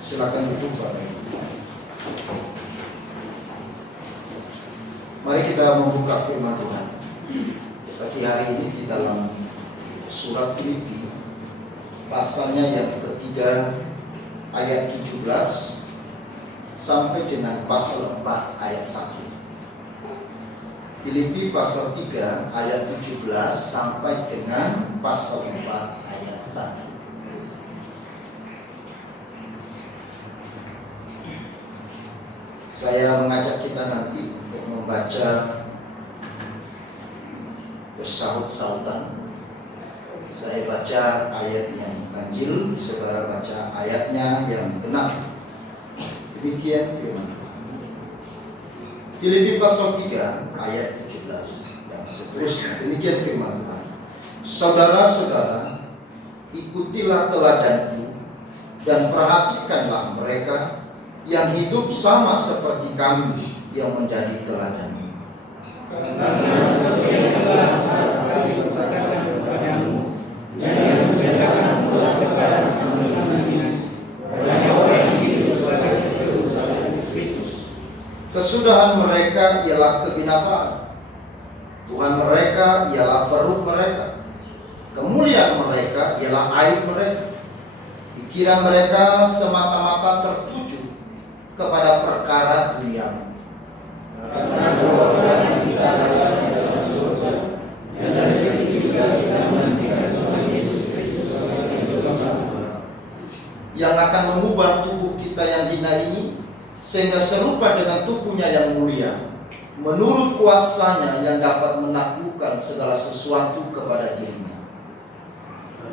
Silakan duduk Bapak Ibu. Mari kita membuka firman Tuhan. Pagi hari ini di dalam surat Filipi, pasalnya yang ketiga ayat 17 sampai dengan pasal 4 ayat 1. Filipi pasal 3 ayat 17 sampai dengan pasal 4 ayat 1. Saya mengajak kita nanti untuk membaca bersahut-sahutan. Saya baca ayat yang ganjil, saudara baca ayatnya yang genap. Demikian firman Tuhan. Filipi pasal 3 ayat 17 dan seterusnya. Demikian firman Tuhan. Saudara-saudara, ikutilah teladanku dan perhatikanlah mereka yang hidup sama seperti kami yang menjadi teladan. Karena seperti yang telah kami katakan kepadamu, yang menyatakan pula sekarang sama-sama ini, banyak orang yang hidup sebagai kerusakan Kristus. Kesudahan mereka ialah kebinasaan. Tuhan mereka ialah perut mereka. Kemuliaan mereka ialah aib mereka. Pikiran mereka semata-mata tertuju kepada perkara dunia. Karena bahwa orang kita adalah dalam surga, yang dari situ juga kita menantikan Tuhan Yesus Kristus sebagai Juru yang akan mengubah tubuh kita yang hina ini sehingga serupa dengan tubuhnya yang mulia, menurut kuasanya yang dapat menaklukkan segala sesuatu kepada dirinya.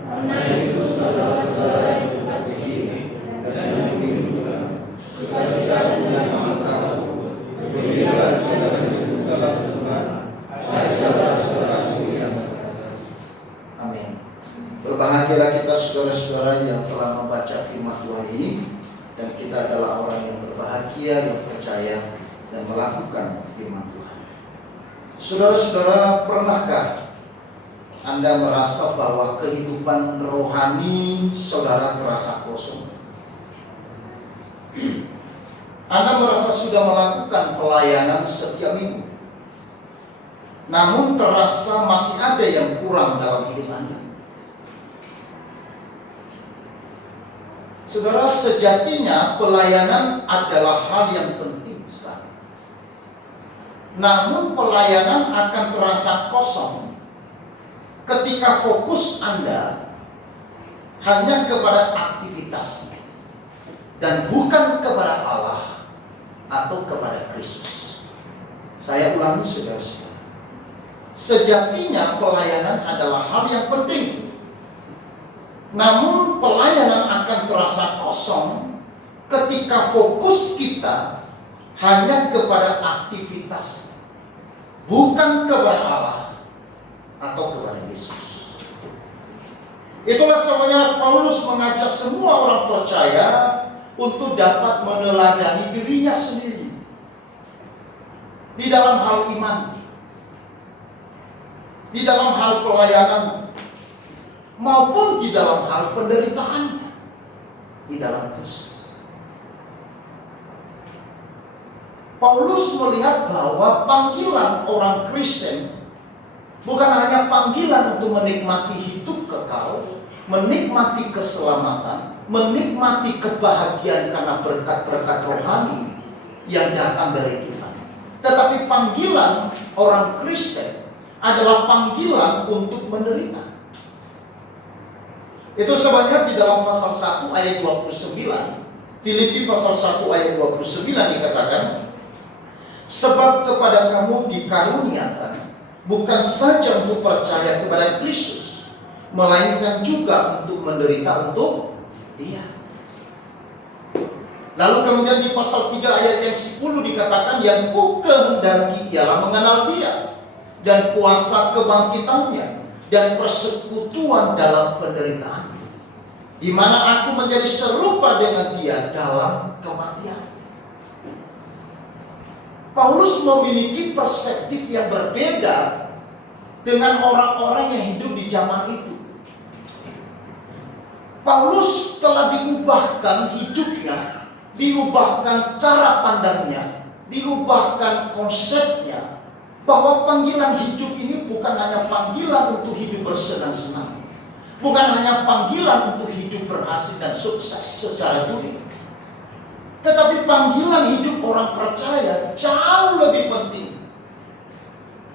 Karena itu saudara-saudara yang kukasihi dan yang dirindukan, sukacita dan tahu, berilah kepada dalam Tuhan, hai saudara-saudaraku yang berkasih. Amin. Berbahagialah kita saudara-saudara yang telah membaca firman Tuhan ini, dan kita adalah orang yang berbahagia, yang percaya dan melakukan firman Tuhan. Saudara-saudara, pernahkah Anda merasa bahwa kehidupan rohani saudara terasa kosong? Anda merasa sudah melakukan pelayanan setiap minggu, namun terasa masih ada yang kurang dalam hidup Anda. Saudara, sejatinya pelayanan adalah hal yang penting sekali. Namun pelayanan akan terasa kosong ketika fokus Anda hanya kepada aktivitasnya dan bukan kepada Allah atau kepada Kristus. Saya ulangi saudara-saudara. Sejatinya pelayanan adalah hal yang penting. Namun pelayanan akan terasa kosong ketika fokus kita hanya kepada aktivitas, bukan kepada Allah atau kepada Yesus. Itulah sebabnya Paulus mengajak semua orang percaya untuk dapat meneladani dirinya sendiri di dalam hal iman, di dalam hal pelayanan, maupun di dalam hal penderitaan di dalam Kristus. Paulus melihat bahwa panggilan orang Kristen bukan hanya panggilan untuk menikmati hidup kekal, menikmati keselamatan, menikmati kebahagiaan karena berkat-berkat rohani yang datang dari Tuhan. Tetapi panggilan orang Kristen adalah panggilan untuk menderita. Itu sebabnya di dalam pasal 1 ayat 29, Filipi pasal 1 ayat 29 dikatakan, sebab kepada kamu dikaruniakan bukan saja untuk percaya kepada Kristus, melainkan juga untuk menderita untuk Dia. Lalu kemudian di pasal 3 ayat yang 10 dikatakan, yang ku kehendaki ialah mengenal Dia dan kuasa kebangkitannya dan persekutuan dalam penderitaan, di mana aku menjadi serupa dengan Dia dalam kematian. Paulus memiliki perspektif yang berbeda dengan orang-orang yang hidup di zaman itu. Paulus telah diubahkan hidupnya diubahkan cara pandangnya, diubahkan konsepnya, bahwa panggilan hidup ini bukan hanya panggilan untuk hidup bersenang-senang, bukan hanya panggilan untuk hidup berhasil dan sukses secara dunia, tetapi panggilan hidup orang percaya jauh lebih penting,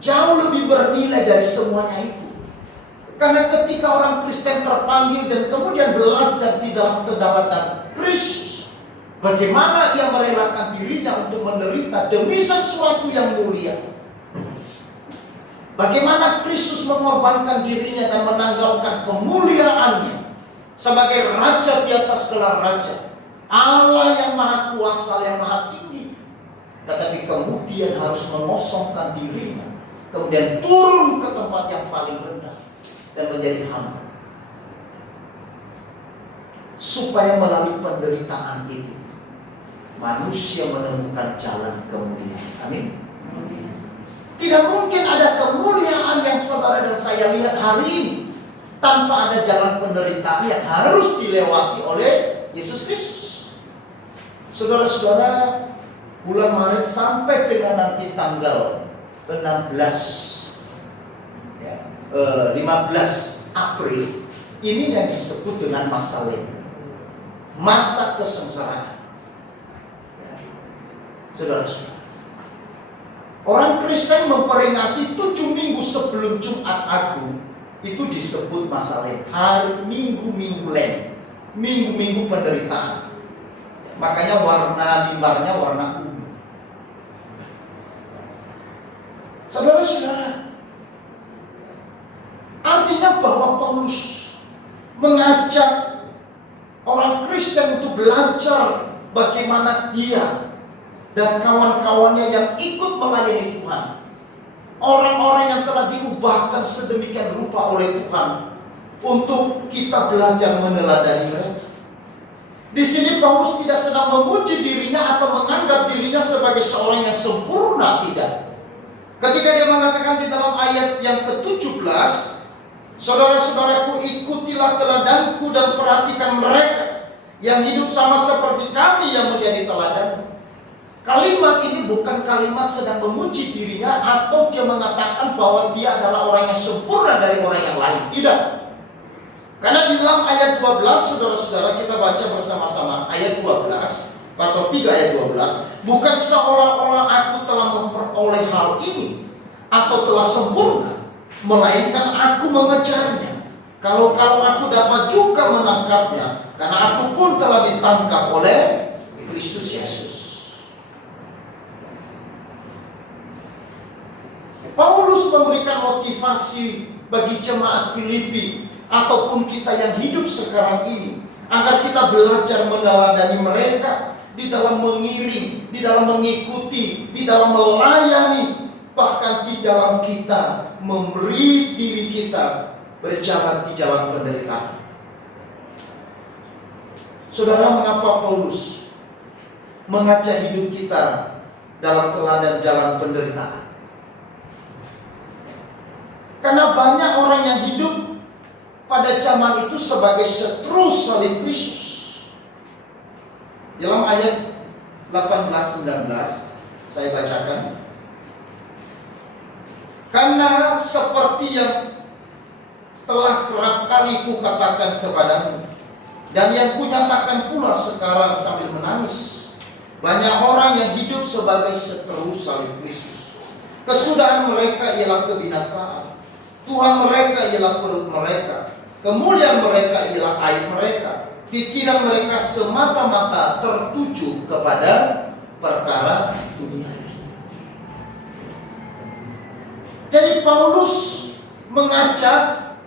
jauh lebih bernilai dari semuanya itu. Karena ketika orang Kristen terpanggil dan kemudian belajar di dalam kedaulatan Kristus, bagaimana ia merelakan dirinya untuk menderita demi sesuatu yang mulia. Bagaimana Kristus mengorbankan dirinya dan menanggalkan kemuliaannya sebagai raja di atas gelar raja, Allah yang maha kuasa, yang maha tinggi, tetapi kemudian harus mengosongkan dirinya, kemudian turun ke tempat yang paling rendah dan menjadi hamba, supaya melalui penderitaan itu manusia menemukan jalan kemuliaan. Amin. Tidak mungkin ada kemuliaan yang saudara dan saya lihat hari ini tanpa ada jalan penderitaan yang harus dilewati oleh Yesus Kristus. Saudara-saudara, bulan Maret sampai dengan nanti tanggal 15 April ini yang disebut dengan masa lema, masa kesengsaraan. Saudara-saudara, orang Kristen memperingati 7 minggu sebelum Jumat Agung itu disebut masa lem, hari minggu-minggu lem, minggu-minggu penderitaan. Makanya warna mimbarnya warna ungu. Saudara-saudara, artinya bahwa Paulus mengajak orang Kristen untuk belajar bagaimana dia dan kawan-kawannya yang ikut melayani Tuhan, orang-orang yang telah diubahkan sedemikian rupa oleh Tuhan, untuk kita belajar meneladani mereka. Di sini Paulus tidak sedang memuji dirinya atau menganggap dirinya sebagai seorang yang sempurna, tidak. Ketika dia mengatakan di dalam ayat yang ke-17, saudara-saudaraku, ikutilah teladanku dan perhatikan mereka yang hidup sama seperti kami yang menjadi teladan. Kalimat ini bukan kalimat sedang memuji dirinya atau dia mengatakan bahwa dia adalah orang yang sempurna dari orang yang lain. Tidak. Karena di dalam ayat 12, saudara-saudara, kita baca bersama-sama ayat 12, pasal 3 ayat 12. Bukan seolah-olah aku telah memperoleh hal ini atau telah sempurna, melainkan aku mengejarnya. Kalau aku dapat juga menangkapnya, karena aku pun telah ditangkap oleh Kristus Yesus. Paulus memberikan motivasi bagi jemaat Filipi ataupun kita yang hidup sekarang ini, agar kita belajar meneladani mereka di dalam mengiring, di dalam mengikuti, di dalam melayani, bahkan di dalam kita memberi diri kita berjalan di jalan penderitaan. Saudara, mengapa Paulus mengajak hidup kita dalam teladan jalan penderitaan? Karena banyak orang yang hidup pada zaman itu sebagai seterus salib Kristus. Dalam ayat 18-19 saya bacakan. Karena seperti yang telah kerap kali kukatakan kepadamu, dan yang kunyatakan pula sekarang sambil menangis, banyak orang yang hidup sebagai seterus salib Kristus. Kesudahan mereka ialah kebinasaan, Tuhan mereka ialah perut mereka, kemuliaan mereka ialah aib mereka, pikiran mereka semata-mata tertuju kepada perkara dunia. Jadi Paulus mengajak,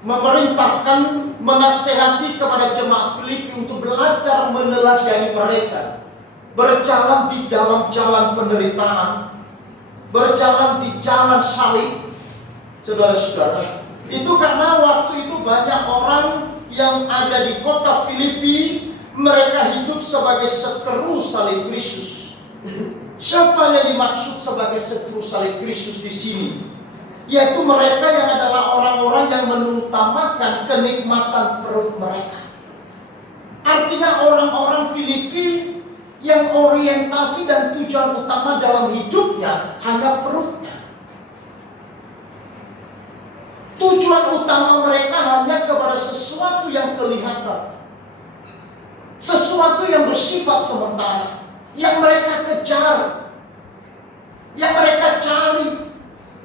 memerintahkan, menasehati kepada jemaat Filipi untuk belajar meneladani mereka, berjalan di dalam jalan penderitaan, berjalan di jalan salib. Saudara-saudara, itu karena waktu itu banyak orang yang ada di kota Filipi, mereka hidup sebagai seteru salib Kristus. Siapa yang dimaksud sebagai seteru salib Kristus di sini? Yaitu mereka yang adalah orang-orang yang mengutamakan kenikmatan perut mereka. Artinya orang-orang Filipi yang orientasi dan tujuan utama dalam hidupnya hanya perutnya. Tujuan utama mereka hanya kepada sesuatu yang kelihatan, sesuatu yang bersifat sementara, yang mereka kejar, yang mereka cari,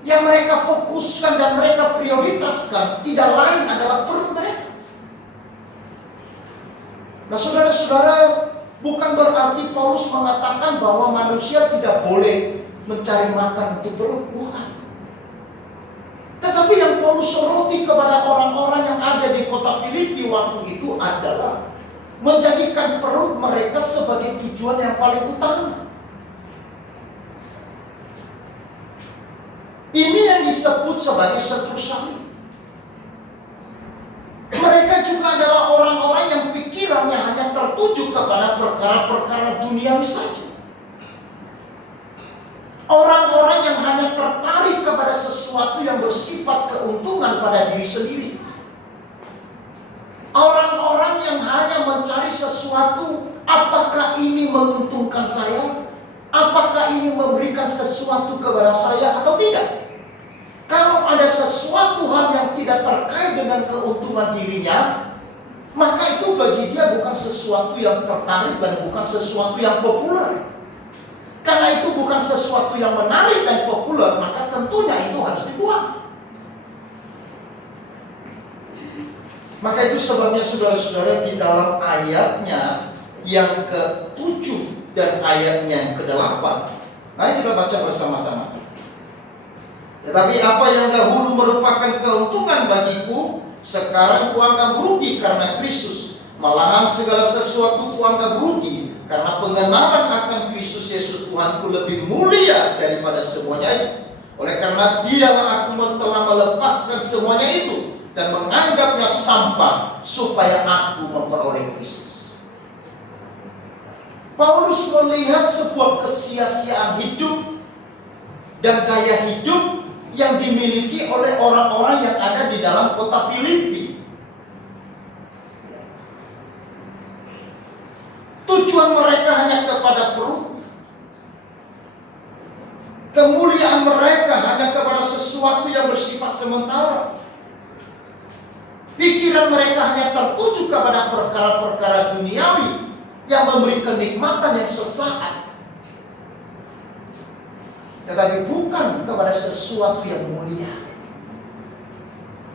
yang mereka fokuskan dan mereka prioritaskan, tidak lain adalah perut mereka. Nah, saudara-saudara, bukan berarti Paulus mengatakan bahwa manusia tidak boleh mencari makan untuk perut, bukan. Tetapi yang Paulus soroti kepada orang-orang yang ada di kota Filipi waktu itu adalah menjadikan perut mereka sebagai tujuan yang paling utama. Ini yang disebut sebagai seteru salib. Mereka juga adalah orang-orang yang pikirannya hanya tertuju kepada perkara-perkara duniawi saja. Orang-orang yang hanya tertarik kepada sesuatu yang bersifat keuntungan pada diri sendiri. Orang-orang yang hanya mencari sesuatu, apakah ini menguntungkan saya? Apakah ini memberikan sesuatu kepada saya atau tidak? Kalau ada sesuatu hal yang tidak terkait dengan keuntungan dirinya, maka itu bagi dia bukan sesuatu yang tertarik dan bukan sesuatu yang populer. Karena itu bukan sesuatu yang menarik dan populer, maka tentunya itu harus dibuang. Maka itu sebabnya saudara-saudara di dalam ayatnya yang ke-7 dan ayatnya yang ke-8, mari kita baca bersama-sama. Tetapi apa yang dahulu merupakan keuntungan bagiku, sekarang kuanggap rugi karena Kristus. Malahan segala sesuatu kuanggap rugi karena pengenalan akan Kristus Yesus Tuhanku lebih mulia daripada semuanya itu. Oleh karena dialah aku telah melepaskan semuanya itu dan menganggapnya sampah supaya aku memperoleh Kristus. Paulus melihat sebuah kesia-siaan hidup dan gaya hidup yang dimiliki oleh orang-orang yang ada di dalam kota Filipi. Tujuan mereka hanya kepada perut. Kemuliaan mereka hanya kepada sesuatu yang bersifat sementara. Pikiran mereka hanya tertuju kepada perkara-perkara duniawi yang memberi kenikmatan yang sesaat, tetapi bukan kepada sesuatu yang mulia.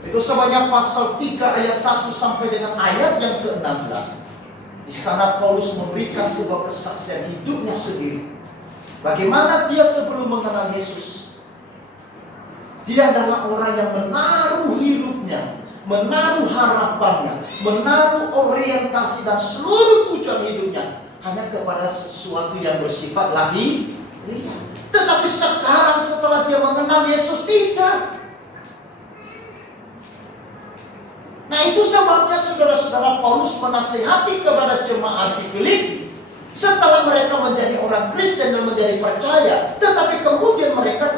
Itu sebabnya pasal 3 ayat 1 sampai dengan ayat yang ke-16. Di sana Paulus memberikan sebuah kesaksian hidupnya sendiri. Bagaimana dia sebelum mengenal Yesus. Dia adalah orang yang menaruh hidupnya, menaruh harapannya, menaruh orientasi dan seluruh tujuan hidupnya hanya kepada sesuatu yang bersifat lahiriah. Tetapi sekarang setelah dia mengenal Yesus, tidak. Nah, itu sebabnya saudara-saudara Paulus menasihati kepada jemaat di Filipi. Setelah mereka menjadi orang Kristen dan menjadi percaya, tetapi kemudian mereka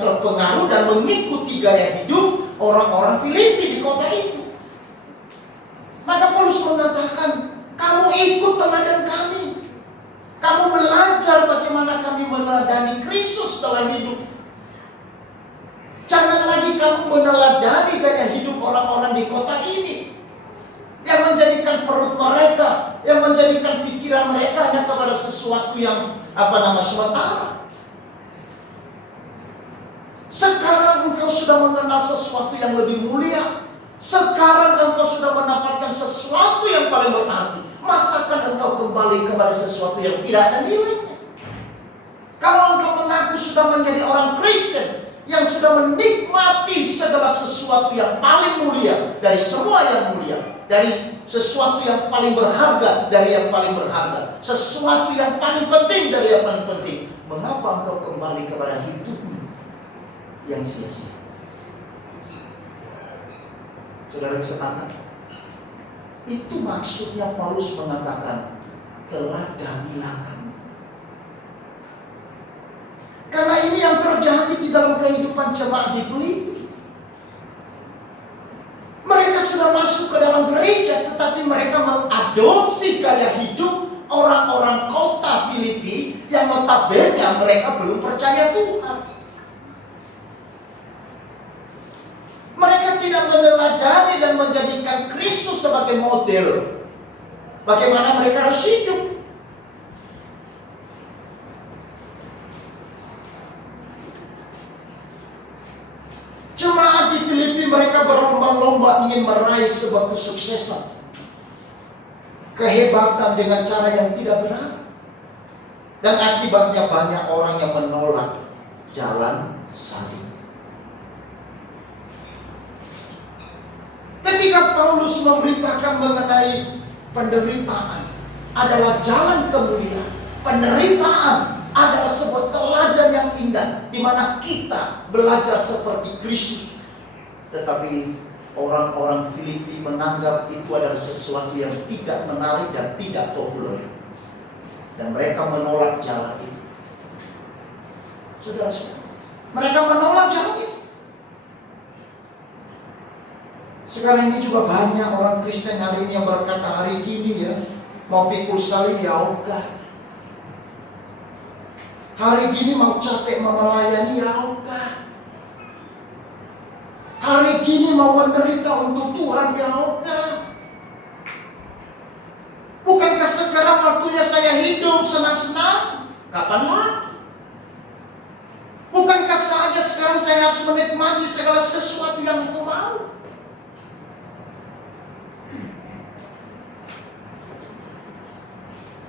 terpengaruh dan mengikuti gaya hidup orang-orang Filipi di kota itu. Maka Paulus mengatakan, kamu ikut teladan kami. Kamu belajar bagaimana kami meneladani Kristus dalam hidup. Jangan lagi kamu meneladani gaya hidup orang-orang di kota ini, yang menjadikan perut mereka, yang menjadikan pikiran mereka hanya kepada sesuatu yang sementara. Sekarang engkau sudah mengenal sesuatu yang lebih mulia. Sekarang engkau sudah mendapatkan sesuatu yang paling berarti. Masakan engkau kembali kepada sesuatu yang tidak ada nilainya? Kalau engkau mengaku sudah menjadi orang Kristen yang sudah menikmati segala sesuatu yang paling mulia dari semua yang mulia, dari sesuatu yang paling berharga dari yang paling berharga, sesuatu yang paling penting dari yang paling penting, mengapa engkau kembali kepada hidupmu yang sia-sia? Saudara bisa tangkap? Itu maksudnya Paulus mengatakan teladanilah kami. Karena ini yang terjadi di dalam kehidupan jemaat di Filipi. Mereka sudah masuk ke dalam gereja, tetapi mereka mengadopsi gaya hidup orang-orang Artinya mereka belum percaya Tuhan. Mereka tidak meneladani dan menjadikan Kristus sebagai model bagaimana mereka harus hidup. Jemaat di Filipi mereka berlomba-lomba ingin meraih sebuah kesuksesan, kehebatan dengan cara yang tidak benar. Dan akibatnya banyak orang yang menolak jalan salib. Ketika Paulus memberitakan mengenai penderitaan adalah jalan kemuliaan, penderitaan adalah sebuah teladan yang indah di mana kita belajar seperti Kristus. Tetapi orang-orang Filipi menganggap itu adalah sesuatu yang tidak menarik dan tidak populer. Dan mereka menolak jalan itu. Saudara-saudara, mereka menolak jalan itu. Sekarang ini juga banyak orang Kristen hari ini yang berkata hari gini ya, mau pikul salib ya ogah. Hari gini mau capek mau melayani ya ogah. Hari gini mau menderita untuk Tuhan ya ogah. Bukankah sekarang waktunya saya hidup senang-senang? Kapan lagi? Bukankah saatnya sekarang saya harus menikmati segala sesuatu yang aku mau?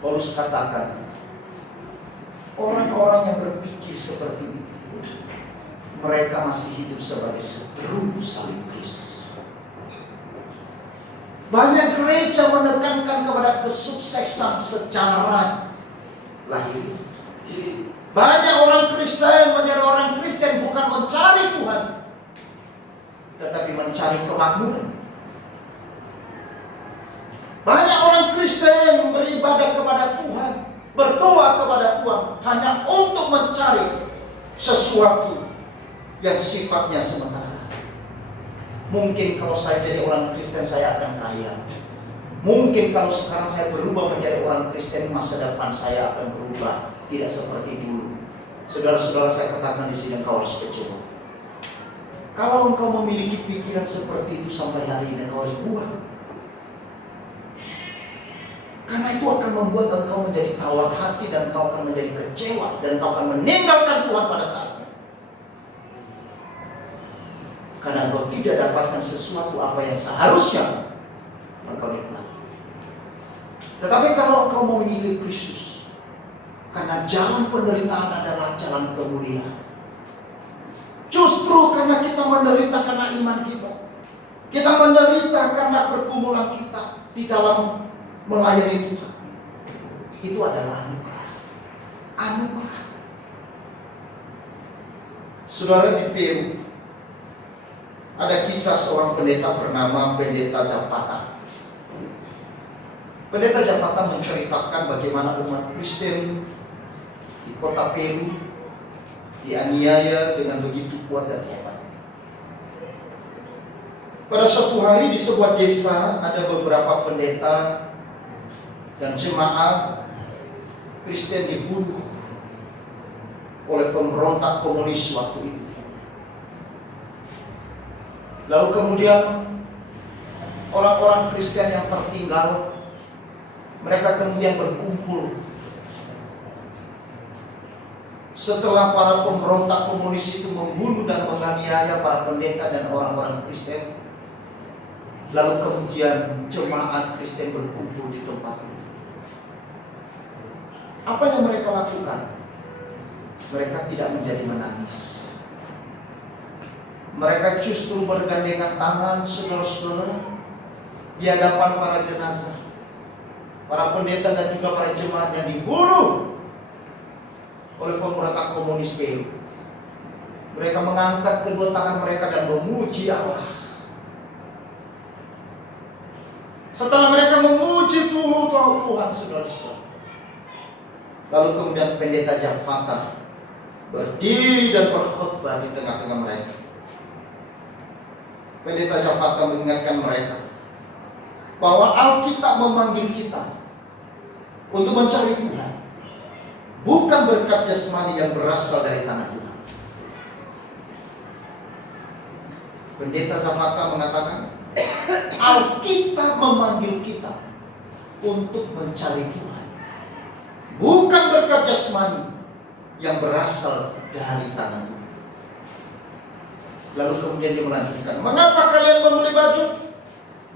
Paulus katakan, orang-orang yang berpikir seperti itu, mereka masih hidup sebagai seteru salib Kristus. Banyak gereja menekankan kepada kesuksesan secara lahir. Banyak orang Kristen menjadi orang Kristen bukan mencari Tuhan, tetapi mencari kemakmuran. Banyak orang Kristen beribadah kepada Tuhan, berdoa kepada Tuhan hanya untuk mencari sesuatu yang sifatnya sementara. Mungkin kalau saya jadi orang Kristen saya akan kaya. Mungkin kalau sekarang saya berubah menjadi orang Kristen, masa depan saya akan berubah, tidak seperti dulu. Saudara-saudara, saya katakan di sini engkau harus kecewa. Kalau engkau memiliki pikiran seperti itu sampai hari ini, engkau harus buang. Karena itu akan membuat engkau menjadi tawar hati dan engkau akan menjadi kecewa dan engkau akan meninggalkan Tuhan pada saatnya. Karena engkau tidak dapatkan sesuatu apa yang seharusnya engkau nikmati. Tetapi kalau engkau mau mengikuti Kristus, karena jalan penderitaan adalah jalan kemuliaan. Justru karena kita menderita karena iman kita, kita menderita karena pergumulan kita di dalam melayani Tuhan, itu adalah anugerah. Anugerah. Saudara, di Peru ada kisah seorang pendeta bernama Pendeta Zapata. Pendeta Zapata menceritakan bagaimana umat Kristen di kota Peru dianiaya dengan begitu kuat dan hebat. Pada suatu hari di sebuah desa ada beberapa pendeta dan jemaat Kristen dibunuh oleh pemberontak komunis waktu itu. Lalu kemudian orang-orang Kristen yang tertinggal, mereka kemudian berkumpul. Setelah para pemberontak komunis itu membunuh dan menganiaya para pendeta dan orang-orang Kristen, lalu kemudian jemaat Kristen berkumpul di tempat itu. Apa yang mereka lakukan? Mereka tidak menjadi menangis. Mereka justru bergandengan tangan, saudara-saudara, di hadapan para jenazah, para pendeta dan juga para jemaat yang dibunuh oleh pemberontak komunis Peru. Mereka mengangkat kedua tangan mereka dan memuji Allah. Setelah mereka memuji Tuhan, saudara-saudara, lalu kemudian Pendeta Zapata berdiri dan berkhotbah di tengah-tengah mereka. Pendeta Zapata mengingatkan mereka bahwa Alkitab memanggil kita untuk mencari Tuhan. bukan berkat jasmani yang berasal dari tangan Tuhan. Pendeta Zafata mengatakan, Alkitab memanggil kita untuk mencari Tuhan, bukan berkat jasmani yang berasal dari tangan Tuhan. Lalu kemudian dia melanjutkan, mengapa kalian membeli baju?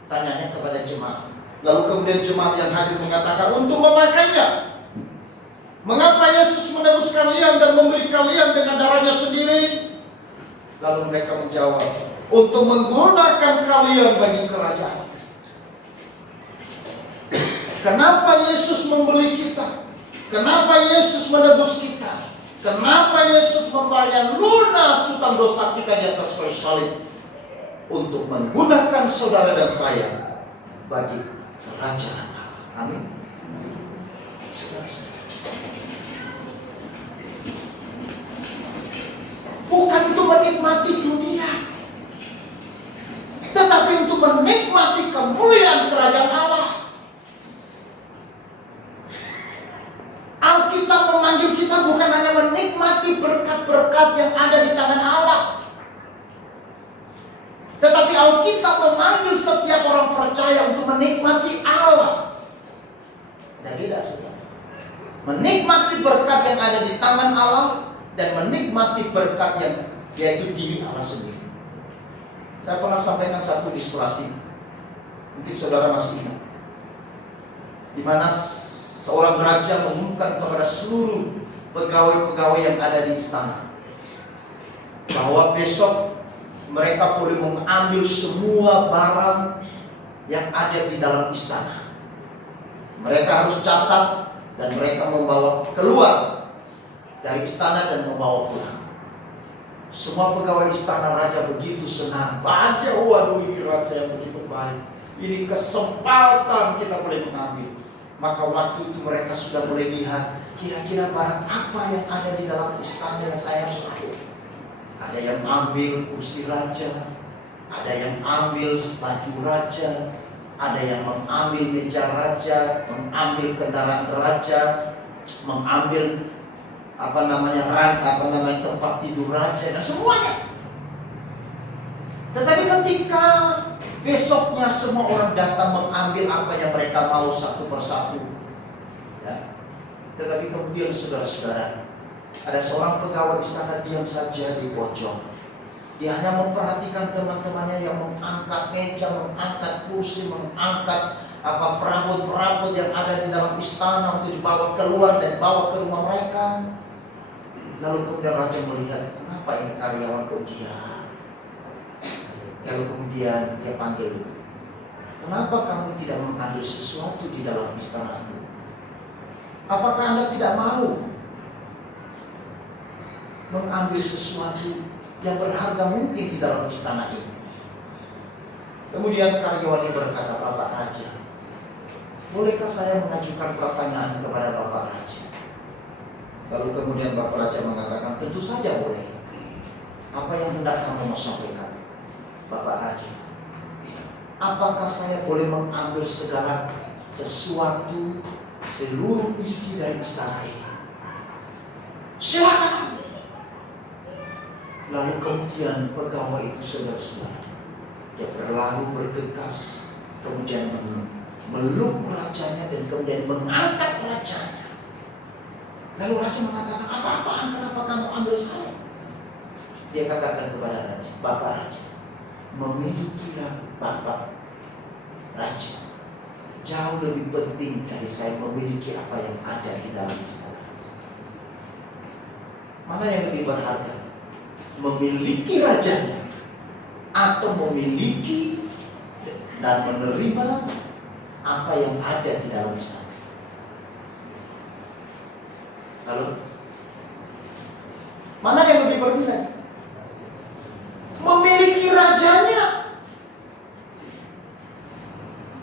Tanyanya kepada jemaat. Lalu kemudian jemaat yang hadir mengatakan, untuk memakainya. Mengapa Yesus menebus kalian dan membeli kalian dengan darahnya sendiri? Lalu mereka menjawab, untuk menggunakan kalian bagi kerajaan. Kenapa Yesus membeli kita? Kenapa Yesus menebus kita? Kenapa Yesus membayar lunas hutang dosa kita di atas kayu salib? Untuk menggunakan saudara dan saya bagi kerajaan Allah. Amin. Saudara-saudara, bukan untuk menikmati dunia, tetapi untuk menikmati kemuliaan kerajaan Allah. Alkitab memanggil kita bukan hanya menikmati berkat-berkat yang ada di tangan Allah, tetapi Alkitab memanggil setiap orang percaya untuk menikmati Allah. Dan tidak, saudara, menikmati berkat yang ada di tangan Allah dan menikmati berkat yang yaitu diri Allah sendiri. Saya pernah sampaikan satu ilustrasi, mungkin saudara masih ingat, di mana seorang raja mengumumkan kepada seluruh pegawai-pegawai yang ada di istana bahwa besok mereka boleh mengambil semua barang yang ada di dalam istana. Mereka harus catat dan mereka membawa keluar dari istana dan membawa pulang. Semua pegawai istana raja begitu senang. Bahagia, waduh, ini raja yang begitu baik. Ini kesempatan kita boleh mengambil. Maka waktu itu mereka sudah mulai lihat kira-kira barang apa yang ada di dalam istana yang saya harus ambil. Ada yang ambil kursi raja, ada yang ambil baju raja, ada yang mengambil meja raja, mengambil kendaraan raja, mengambil tempat tidur raja, dan semuanya. Tetapi ketika besoknya semua orang datang mengambil apa yang mereka mau satu persatu, ya. Tetapi kemudian saudara-saudara, ada seorang pegawai istana diam saja di pojok. Dia hanya memperhatikan teman-temannya yang mengangkat meja, mengangkat kursi, mengangkat perabot-perabot yang ada di dalam istana untuk dibawa keluar dan bawa ke rumah mereka. Lalu kemudian raja melihat, kenapa ini karyawan kok diam? Lalu kemudian dia panggil, kenapa kamu tidak mengambil sesuatu di dalam istanamu? Apakah Anda tidak mau mengambil sesuatu yang berharga mungkin di dalam istana ini? Kemudian karyawan ini berkata, Bapak Raja, bolehkah saya mengajukan pertanyaan kepada Bapak Raja? Lalu kemudian Bapak Raja mengatakan, tentu saja boleh. Apa yang hendak kamu mau sampaikan? Bapak Raja, apakah saya boleh mengambil segala sesuatu, seluruh isi dari istana ini? Silakan. Lalu kemudian pegawai itu saudara-saudara, dia berlalu bergegas, kemudian meluk rajanya dan kemudian mengangkat rajanya. Lalu raja mengatakan, apa-apaan, kenapa kamu ambil saya? Dia katakan kepada raja, Bapak Raja, memiliki Bapak Raja jauh lebih penting dari saya memiliki apa yang ada di dalam istana. Mana yang lebih berharga? Memiliki rajanya atau memiliki dan menerima apa yang ada di dalam istana? Lalu mana yang lebih bernilai? Memiliki rajanya.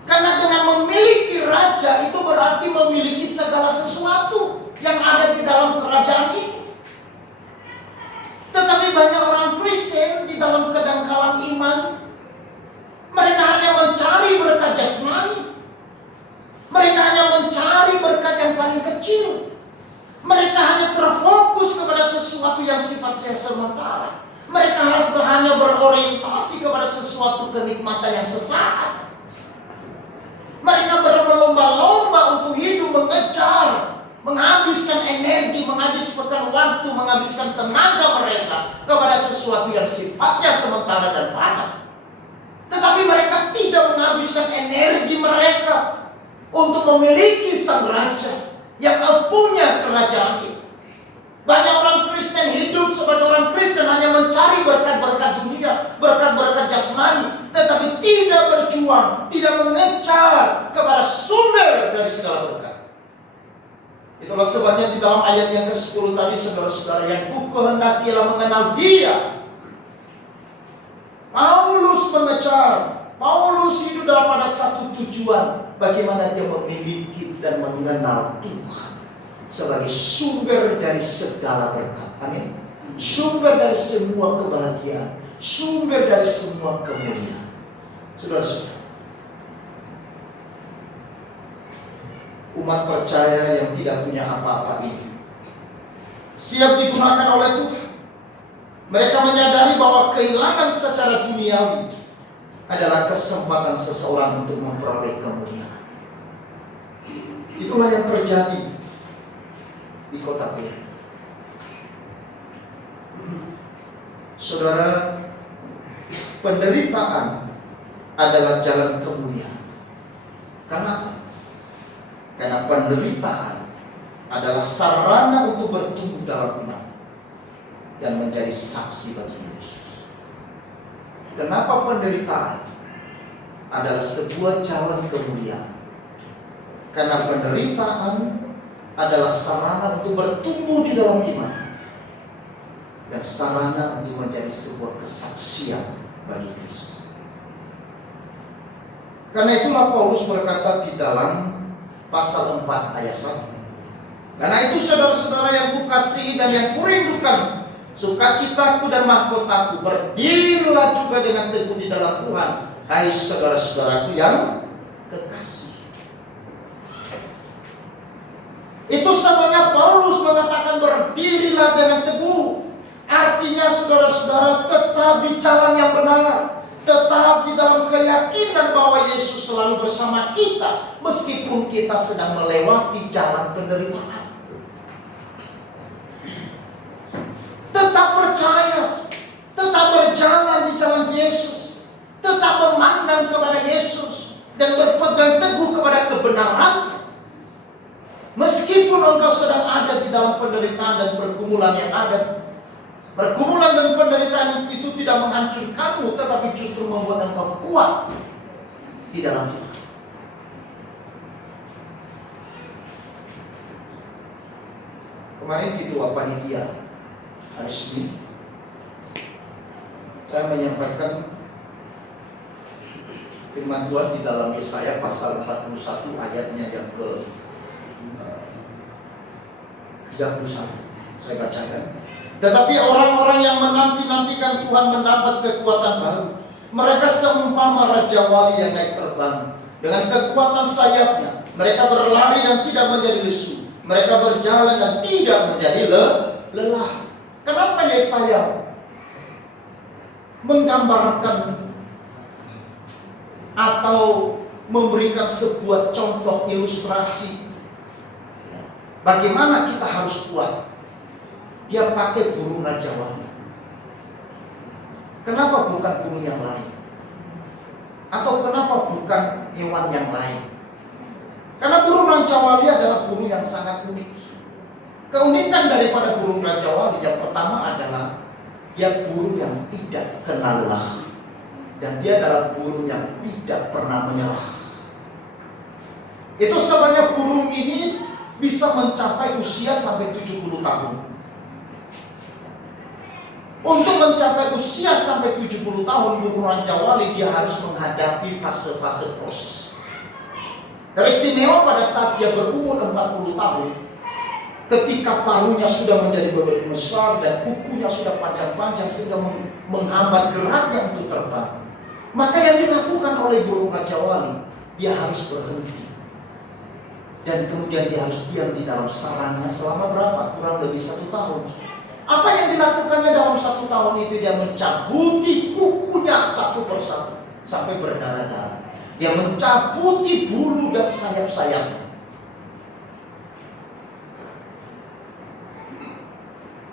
Karena dengan memiliki raja itu berarti memiliki segala sesuatu yang ada di dalam kerajaan ini. Tetapi banyak orang Kristen di dalam kedangkalan iman, mereka hanya mencari berkat jasmani. Mereka hanya mencari berkat yang paling kecil. Mereka hanya terfokus kepada sesuatu yang sifatnya sementara. Mereka hanya berorientasi kepada sesuatu kenikmatan yang sesaat. Mereka berlomba-lomba untuk hidup, mengejar, menghabiskan energi, menghabiskan waktu, menghabiskan tenaga mereka kepada sesuatu yang sifatnya sementara dan fana. Tetapi mereka tidak menghabiskan energi mereka untuk memiliki sang raja yang punya kerajaan itu. Banyak orang Kristen hidup sebagai orang Kristen hanya mencari berkat-berkat dunia, berkat-berkat jasmani, tetapi tidak berjuang, tidak mengejar kepada sumber dari segala berkat. Itulah sebabnya di dalam ayat yang ke-10 tadi, saudara-saudara, yang ku kehendaki ialah mengenal Dia. Paulus mengejar, Paulus hidup dalam pada satu tujuan, bagaimana dia memiliki dan mengenal Tuhan sebagai sumber dari segala berkat. Amin. Sumber dari semua kebahagiaan, sumber dari semua kemuliaan. Saudara-saudara, umat percaya yang tidak punya apa-apa ini siap digunakan oleh Tuhan. Mereka menyadari bahwa kehilangan secara duniawi adalah kesempatan seseorang untuk memperoleh kemuliaan. Itulah yang terjadi di kota Berea. Saudara, penderitaan adalah jalan kemuliaan. Kenapa? Karena penderitaan adalah sarana untuk bertumbuh dalam iman dan menjadi saksi bagi Yesus. Kenapa penderitaan adalah sebuah jalan kemuliaan? Karena penderitaan adalah sarana untuk bertumbuh di dalam iman dan sarana untuk menjadi sebuah kesaksian bagi Yesus. Karena itulah Paulus berkata di dalam pasal 4 ayat 1. Karena itu saudara-saudara yang kukasihi dan yang kurindukan, sukacitaku dan mahkotaku, berdirilah juga dengan teguh di dalam Tuhan, hai saudara-saudaraku yang kekasih. Itu sebabnya Paulus mengatakan berdirilah dengan teguh. Artinya saudara-saudara tetap di jalan yang benar, tetap di dalam keyakinan bahwa Yesus selalu bersama kita meskipun kita sedang melewati jalan penderitaan. Tetap percaya, tetap berjalan di jalan Yesus, tetap memandang kepada Yesus dan berpegang teguh kepada kebenaran. Meskipun engkau sedang ada di dalam penderitaan dan pergumulan yang ada, pergumulan dan penderitaan itu tidak menghancurkanmu, tetapi justru membuat engkau kuat di dalam Tuhan. Kemarin ketua panitia hari Senin, saya menyampaikan firman Tuhan di dalam Yesaya pasal 41 ayatnya yang ke 31. Saya bacakan. Tetapi orang-orang yang menanti-nantikan Tuhan mendapat kekuatan baru. Mereka seumpama raja wali yang naik terbang dengan kekuatan sayapnya. Mereka berlari dan tidak menjadi lesu. Mereka berjalan dan tidak menjadi lelah. Kenapa Yesaya menggambarkan atau memberikan sebuah contoh ilustrasi bagaimana kita harus kuat? Dia pakai burung raja wali. Kenapa bukan burung yang lain? Atau kenapa bukan hewan yang lain? Karena burung raja wali adalah burung yang sangat unik. Keunikan daripada burung raja wali yang pertama adalah dia burung yang tidak kenal lelah. Dan dia adalah burung yang tidak pernah menyerah. Itu sebabnya burung ini bisa mencapai usia sampai 70 tahun. Untuk mencapai usia sampai 70 tahun, burung raja wali dia harus menghadapi fase-fase proses. Teristimewa pada saat dia berumur 40 tahun, ketika paruhnya sudah menjadi begitu besar dan kukunya sudah panjang-panjang sehingga menghambat geraknya untuk terbang. Maka yang dilakukan oleh burung raja wali, dia harus berhenti. Dan kemudian dia harus diam di dalam sarangnya selama berapa? Kurang lebih 1 tahun. Apa yang dilakukannya dalam 1 tahun itu? Dia mencabuti kukunya satu persatu sampai berdarah-darah. Dia mencabuti bulu dan sayap-sayapnya.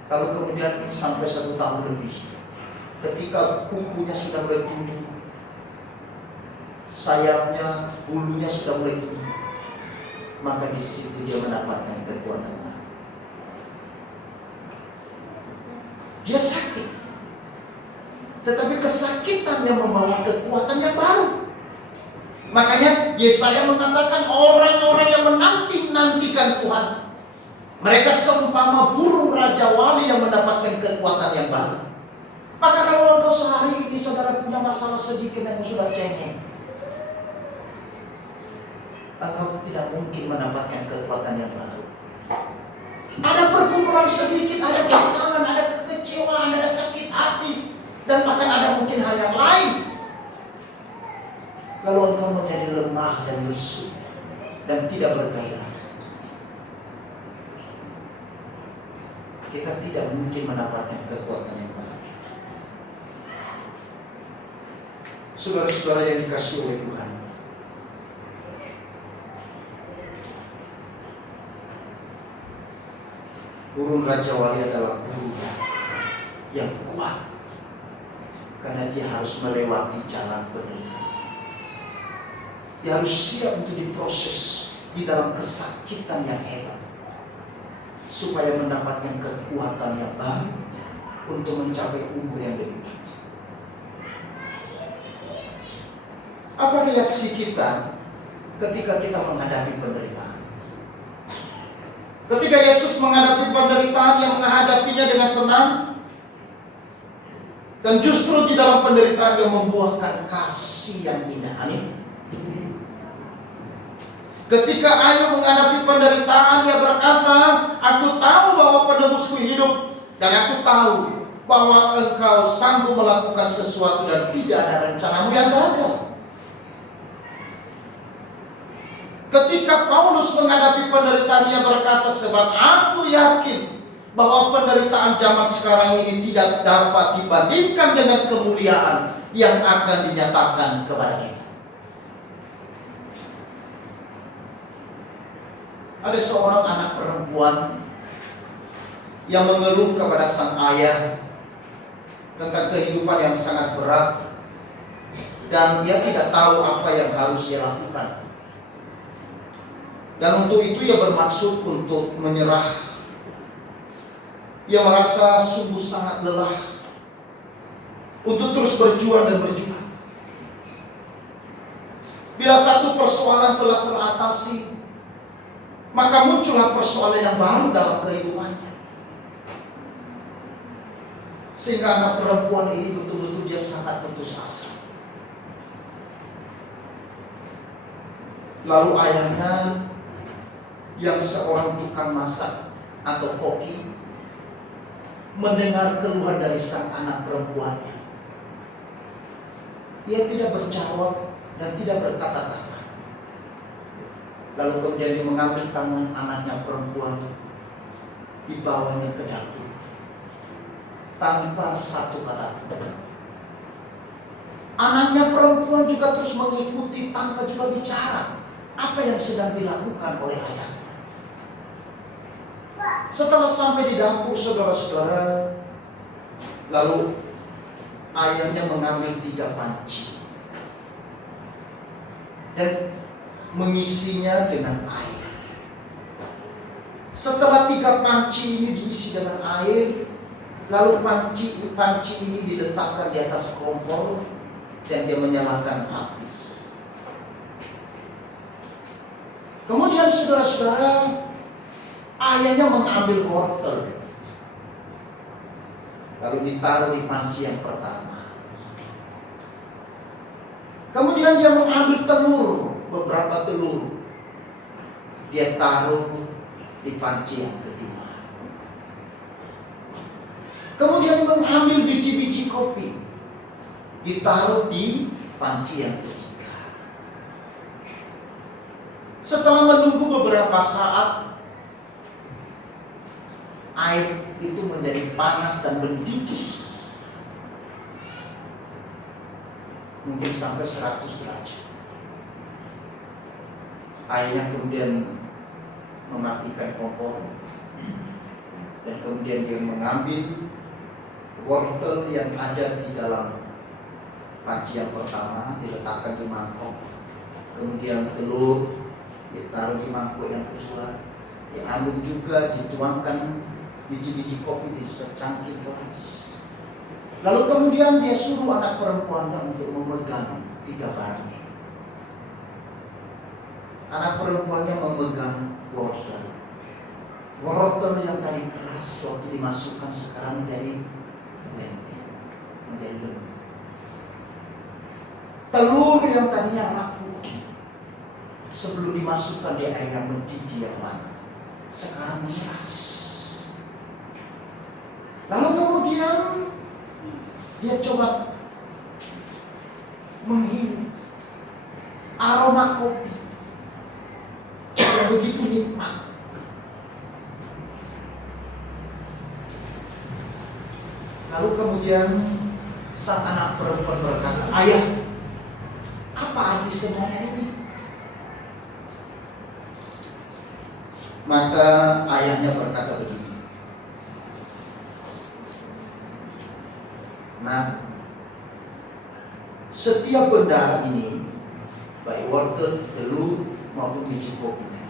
Lalu kemudian sampai 1 tahun lebih, ketika kukunya sudah mulai tumbuh, sayapnya, bulunya sudah mulai tumbuh, maka di situ dia mendapatkan kekuatan. Dia sakit, tetapi kesakitan yang membawa kekuatan yang baru. Makanya Yesaya mengatakan orang-orang yang menanti-nantikan Tuhan, mereka seumpama burung raja wali yang mendapatkan kekuatan yang baru. Maka kalau engkau sehari ini saudara punya masalah sedikit yang sudah cengeng, engkau tidak mungkin mendapatkan kekuatan yang baru. Ada pergumulan sedikit, ada tantangan, ada kekecewaan, ada sakit hati, dan bahkan ada mungkin hal yang lain. Lalu engkau menjadi lemah dan lesu dan tidak bergairah. Kita tidak mungkin mendapatkan kekuatan yang baru. Saudara-saudara yang dikasihi oleh Tuhan, burung raja wali adalah burung yang kuat, karena dia harus melewati jalan penderitaan. Dia harus siap untuk diproses di dalam kesakitan yang hebat, supaya mendapatkan kekuatan yang baru untuk mencapai umur yang lebih. Apa reaksi kita ketika kita menghadapi penderitaan? Ketika Yesus menghadapi penderitaan, yang menghadapinya dengan tenang, dan justru di dalam penderitaan yang membuahkan kasih yang indah. Amin. Ketika Ayub menghadapi penderitaan, dia berkata, aku tahu bahwa penebusku hidup, dan aku tahu bahwa engkau sanggup melakukan sesuatu dan tidak ada rencanamu yang gagal. Ketika Paulus menghadapi penderitaan, dia berkata, sebab aku yakin bahwa penderitaan zaman sekarang ini tidak dapat dibandingkan dengan kemuliaan yang akan dinyatakan kepada kita. Ada seorang anak perempuan yang mengeluh kepada sang ayah tentang kehidupan yang sangat berat, dan dia tidak tahu apa yang harus dia lakukan. Dan untuk itu ia bermaksud untuk menyerah. Ia merasa sungguh sangat lelah untuk terus berjuang dan berjuang. Bila satu persoalan telah teratasi, maka muncullah persoalan yang baru dalam kehidupannya. Sehingga anak perempuan ini betul-betul dia sangat putus asa. Lalu ayahnya yang seorang tukang masak atau koki mendengar keluhan dari sang anak perempuannya. Dia tidak berjawab dan tidak berkata-kata. Lalu kemudian dia mengambil tangan anaknya perempuan, dibawanya ke dapur tanpa satu kata. Anaknya perempuan juga terus mengikuti tanpa juga bicara apa yang sedang dilakukan oleh ayah. Setelah sampai di dapur, saudara-saudara, lalu ayahnya mengambil 3 panci dan mengisinya dengan air. Setelah 3 panci ini diisi dengan air, lalu panci ini diletakkan di atas kompor dan dia menyalakan api. Kemudian saudara-saudara, ayahnya mengambil wortel, lalu ditaruh di panci yang pertama. Kemudian dia mengambil telur, beberapa telur, dia taruh di panci yang kedua. Kemudian mengambil biji-biji kopi, ditaruh di panci yang ketiga. Setelah menunggu beberapa saat, air itu menjadi panas dan mendidih. Mungkin sampai 100 derajat. Ayah kemudian mematikan kompor, dan kemudian dia mengambil wortel yang ada di dalam panci yang pertama, diletakkan di mangkok. Kemudian telur ditaruh di mangkok yang kedua, diambil juga, dituangkan biji-biji kopi di secangkir gelas. Lalu kemudian dia suruh anak perempuannya untuk memegang 3 barang ini. Anak perempuannya memegang wortel. Wortel yang tadi keras waktu dimasukkan sekarang menjadi lembek, menjadi lembut. Telur yang tadinya rapuh sebelum dimasukkan di air yang mendidih yang panas, sekarang mengeras. Lalu kemudian dia coba menghirup aroma kopi yang begitu nikmat. Lalu kemudian sang anak perempuan berkata, "Ayah, apa arti semuanya ini?" Maka ayahnya berkata begini, "Nah, setiap benda ini, baik wortel, telur, maupun biji kopinya,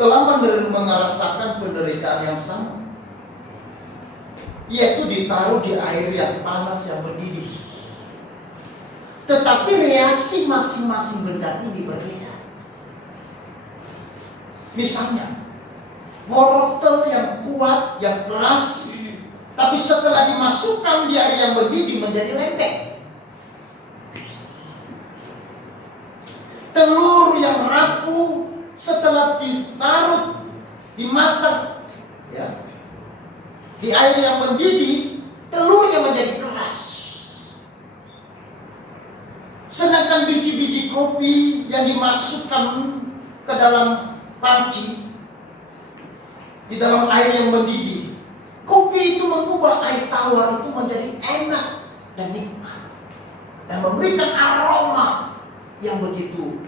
telah merasakan penderitaan yang sama, yaitu ditaruh di air yang panas yang mendidih. Tetapi reaksi masing-masing benda ini berbeda. Misalnya, wortel yang kuat, yang keras, tapi setelah dimasukkan di air yang mendidih menjadi lembek. Telur yang rapuh setelah ditaruh, dimasak, ya, di air yang mendidih, telurnya menjadi keras. Sedangkan biji-biji kopi yang dimasukkan ke dalam panci, di dalam air yang mendidih, kopi itu mengubah air tawar itu menjadi enak dan nikmat, dan memberikan aroma yang begitu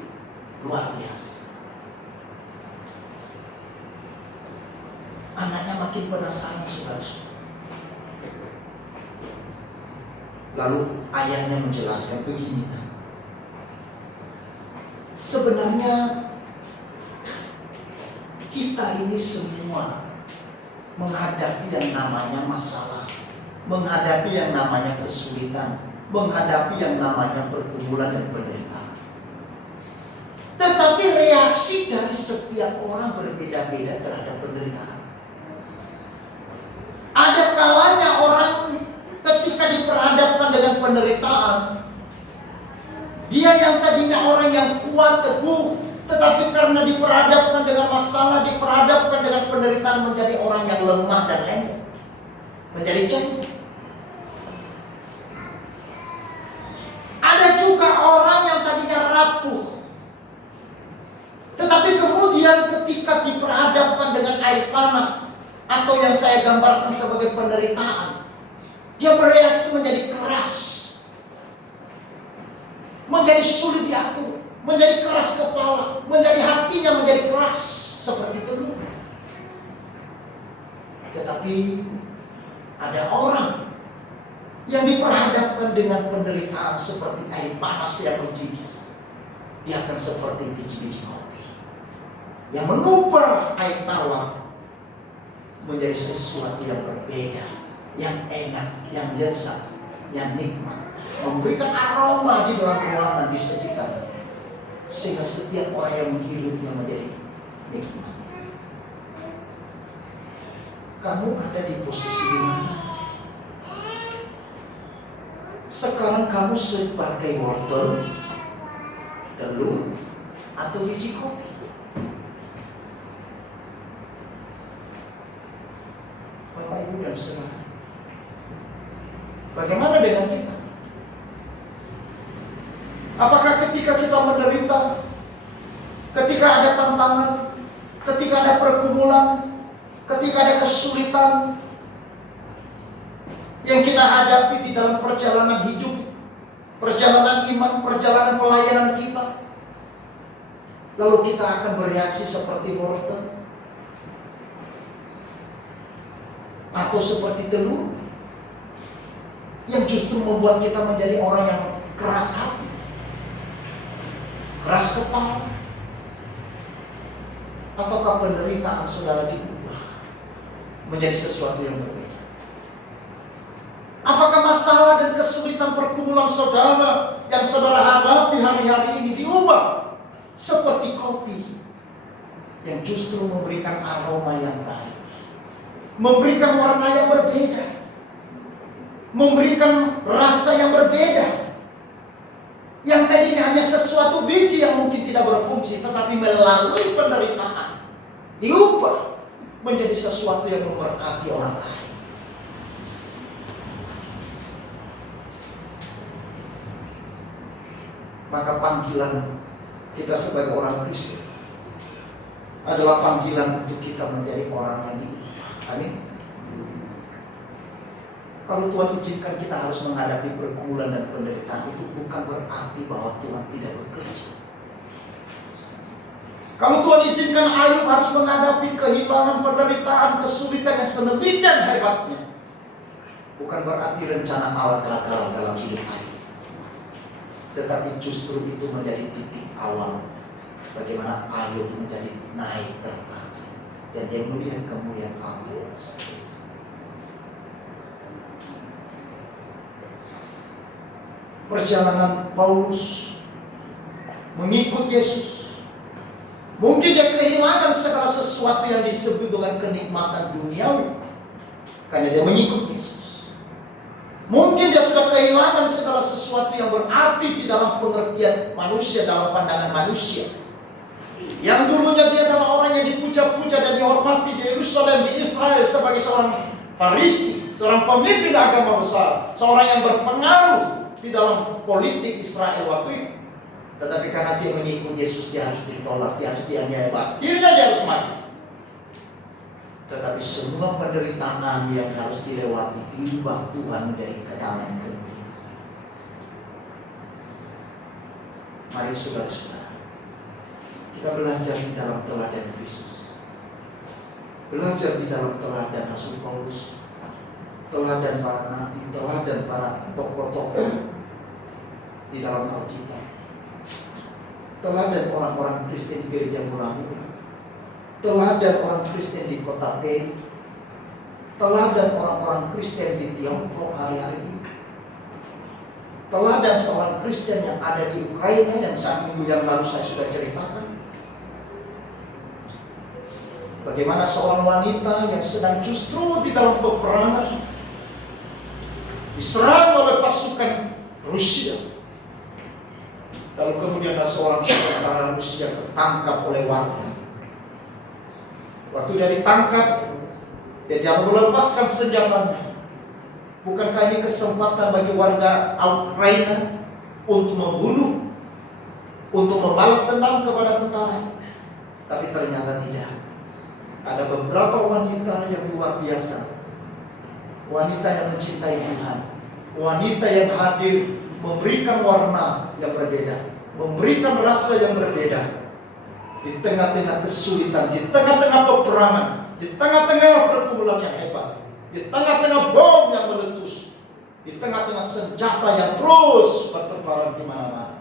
luar biasa. Anaknya makin penasaran, saudara. Lalu ayahnya menjelaskan begini, sebenarnya kita ini semua menghadapi yang namanya masalah, menghadapi yang namanya kesulitan, menghadapi yang namanya pergumulan dan penderitaan. Tetapi reaksi dari setiap orang berbeda-beda terhadap penderitaan. Ada kalanya orang ketika diperhadapkan dengan penderitaan, dia yang tadinya orang yang kuat, teguh, tetapi karena diperhadapkan dengan masalah, diperhadapkan dengan penderitaan, menjadi orang yang lemah dan lembut, menjadi cengeng. Ada juga orang yang tadinya rapuh, tetapi kemudian ketika diperhadapkan dengan air panas, atau yang saya gambarkan sebagai penderitaan, dia bereaksi menjadi keras, menjadi sulit diatur, menjadi keras kepala, menjadi hatinya menjadi keras seperti telur. Tetapi ada orang yang diperhadapkan dengan penderitaan seperti air panas yang mendidih, dia akan seperti biji-biji kopi yang mengubah air tawar menjadi sesuatu yang berbeda, yang enak, yang lezat, yang nikmat, memberikan aroma di dalam ruangan di sekitar, sehingga setiap orang yang menghirupnya menjadi nikmat. Kamu ada di posisi di mana? Sekarang kamu sebagai wortel, telur, atau biji kopi? Bapak, Ibu, dan saudara, bagaimana dengan kita? Apakah ketika kita menderita, ketika ketika ada tantangan, ketika ada pergumulan, ketika ada kesulitan yang kita hadapi di dalam perjalanan hidup, perjalanan iman, perjalanan pelayanan kita, lalu kita akan bereaksi seperti wortel atau seperti telur yang justru membuat kita menjadi orang yang keras hati, keras kepala, ataukah penderitaan saudara diubah menjadi sesuatu yang berbeda? Apakah masalah dan kesulitan pergumulan saudara yang saudara hadapi hari-hari ini diubah seperti kopi yang justru memberikan aroma yang baik, memberikan warna yang berbeda, memberikan rasa yang berbeda, yang tadinya hanya sesuatu biji yang mungkin tidak berfungsi, tetapi melalui penderitaan diubah menjadi sesuatu yang memberkati orang lain. Maka panggilan kita sebagai orang Kristen adalah panggilan untuk kita menjadi orang yang diubah. Amin. Kalau Tuhan izinkan kita harus menghadapi pergumulan dan penderitaan, itu bukan berarti bahwa Tuhan tidak bekerja. Kalau Tuhan izinkan Ayub harus menghadapi kehilangan, penderitaan, kesulitan yang sedemikian hebatnya, bukan berarti rencana Allah gagal dalam hidup Ayub. Tetapi justru itu menjadi titik awal bagaimana Ayub menjadi naik terbang dan dia melihat kemuliaan Allah. Perjalanan Paulus mengikut Yesus, mungkin dia kehilangan segala sesuatu yang disebut dengan kenikmatan duniawi karena dia mengikut Yesus. Mungkin dia sudah kehilangan segala sesuatu yang berarti di dalam pengertian manusia, dalam pandangan manusia. Yang dulunya dia adalah orang yang dipuja-puja dan dihormati di Yerusalem, di Israel sebagai seorang Farisi, seorang pemimpin agama besar, seorang yang berpengaruh di dalam politik Israel waktu itu. Tetapi karena dia mengikut Yesus, dia harus ditolak, dia harus dianiaya, akhirnya dia harus mati. Tetapi semua penderitaan yang harus dilewati diubah Tuhan menjadi kenyamanan kemuliaan. Mari saudara-saudara, kita belajar di dalam teladan Kristus, belajar di dalam teladan Rasul Paulus, teladan para nabi, teladan para tokoh-tokoh di dalam Alkitab, teladan orang-orang Kristen di gereja mula-mula, teladan orang Kristen di kota B, teladan orang-orang Kristen di Tiongkok hari-hari ini, teladan seorang Kristen yang ada di Ukraina yang saat minggu yang lalu saya sudah ceritakan. Bagaimana seorang wanita yang sedang justru di dalam peperangan diserang oleh pasukan Rusia, lalu kemudian ada seorang tentara Rusia tertangkap oleh warga. Waktu dia ditangkap, dia melepaskan senjatanya. Bukankah ini kesempatan bagi warga Ukraina untuk membunuh, untuk membalas dendam kepada tentara? Tapi ternyata tidak. Ada beberapa wanita yang luar biasa, wanita yang mencintai Tuhan, wanita yang hadir memberikan warna yang berbeda, memberikan rasa yang berbeda. Di tengah-tengah kesulitan, di tengah-tengah peperangan, di tengah-tengah pergumulan yang hebat, di tengah-tengah bom yang meletus, di tengah-tengah senjata yang terus bertebaran di mana-mana,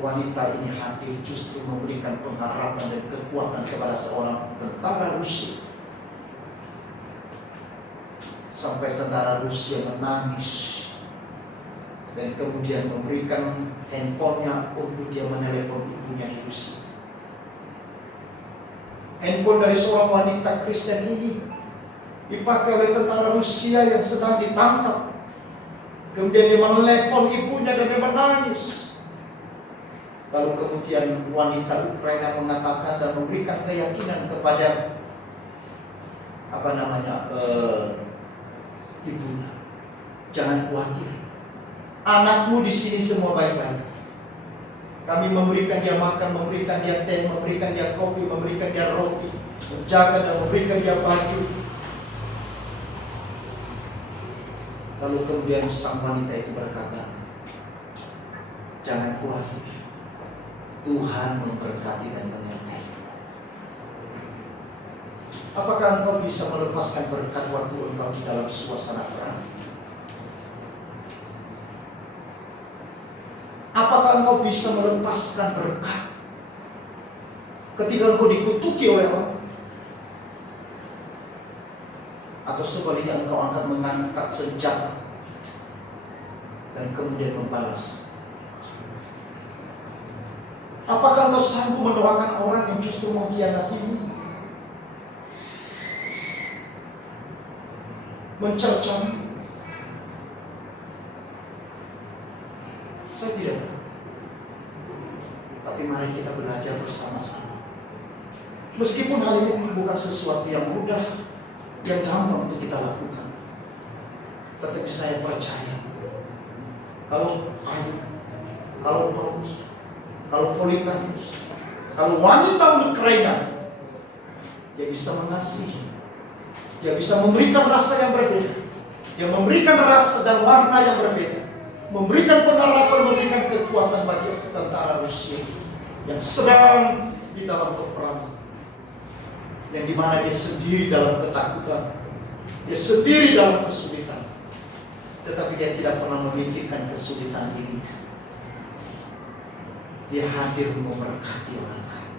wanita ini hadir justru memberikan pengharapan dan kekuatan kepada seorang tentara Rusia. Sampai tentara Rusia menangis dan kemudian memberikan handphonenya untuk dia menelepon ibunya di Rusia. Handphone dari seorang wanita Kristen ini dipakai oleh tentara Rusia yang sedang ditangkap. Kemudian dia menelepon ibunya dan dia menangis. Lalu kemudian wanita Ukraina mengatakan dan memberikan keyakinan kepada ibunya, jangan khawatir, anakmu di sini semua baik-baik. Kami memberikan dia makan, memberikan dia teh, memberikan dia kopi, memberikan dia roti, menjaga dan memberikan dia baju. Lalu kemudian sang wanita itu berkata, jangan khawatir, Tuhan memberkati dan menyertai. Apakah engkau bisa melepaskan berkat waktu engkau di dalam suasana perang? Apakah engkau bisa melepaskan berkat ketika engkau dikutuki oleh orang? Atau sebaliknya engkau akan mengangkat senjata dan kemudian membalas? Apakah engkau sanggup mendoakan orang yang justru mengkhianatimu, mencercam? Saya tidak tahu. Tapi mari kita belajar bersama-sama. Meskipun hal ini bukan sesuatu yang mudah, yang gampang untuk kita lakukan, tetapi saya percaya kalau Ayub, kalau Paulus, kalau Polikarpus, kalau wanita Ukraina, dia bisa mengasihi, dia bisa memberikan rasa yang berbeda, dia memberikan rasa dan warna yang berbeda, memberikan pengharapan, memberikan kekuatan bagi tentara Rusia yang sedang di dalam peperangan, yang dimana dia sendiri dalam ketakutan, dia sendiri dalam kesulitan, tetapi dia tidak pernah memikirkan kesulitan ini. Dia hadir memberkati orang lain.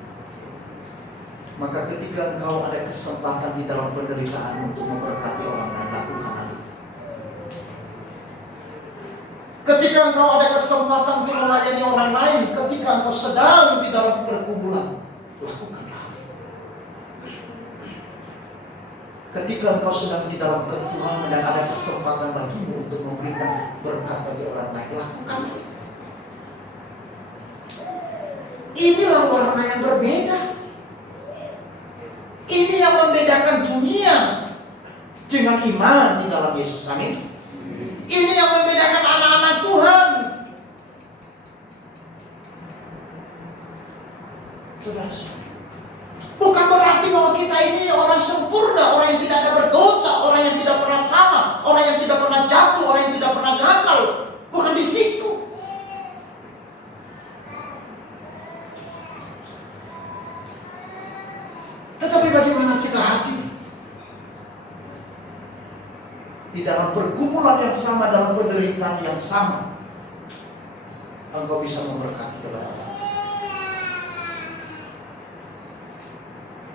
Maka ketika engkau ada kesempatan di dalam penderitaan untuk memberkati orang lain, lakukan hal itu. Ketika engkau ada kesempatan untuk melayani orang lain, ketika engkau sedang di dalam pergumulan, lakukan hal itu. Ketika engkau sedang di dalam kekurangan dan ada kesempatan bagimu untuk memberikan berkat bagi orang lain, lakukan hal itu. Inilah warna yang berbeda. Ini yang membedakan dunia dengan iman di dalam Yesus. Amin. Ini yang membedakan anak-anak Tuhan. Saudara-saudara, bukan berarti bahwa kita ini orang sempurna, orang yang tidak ada berdosa, orang yang tidak pernah salah, orang yang tidak pernah jatuh, orang yang tidak pernah gagal. Bukan di situ. Tetapi bagaimana kita hadir di dalam pergumulan yang sama, dalam penderitaan yang sama, engkau bisa memberkati kepada orang.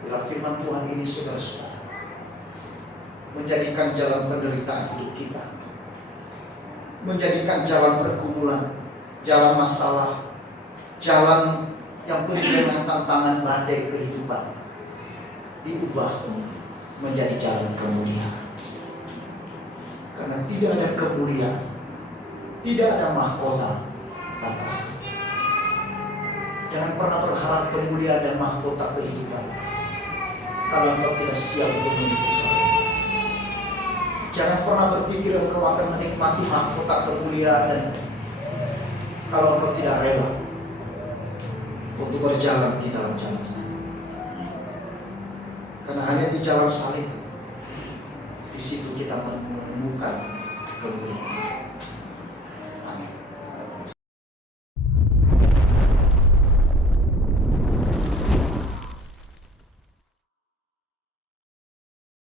Bila firman Tuhan ini, saudara-saudara, menjadikan jalan penderitaan hidup kita, menjadikan jalan pergumulan, jalan masalah, jalan yang penuh dengan tantangan badai kehidupan, diubah menjadi jalan kemuliaan. Karena tidak ada kemuliaan, tidak ada mahkota tanpa salib. Jangan pernah berharap kemuliaan dan mahkota kehidupan kalau engkau tidak siap untuk menikmati salib. Jangan pernah berpikir engkau akan menikmati mahkota kemuliaan dan kalau engkau tidak rela untuk berjalan di dalam jalan salib. Karena hanya di jalan salib, di situ kita menemukan kemuliaan.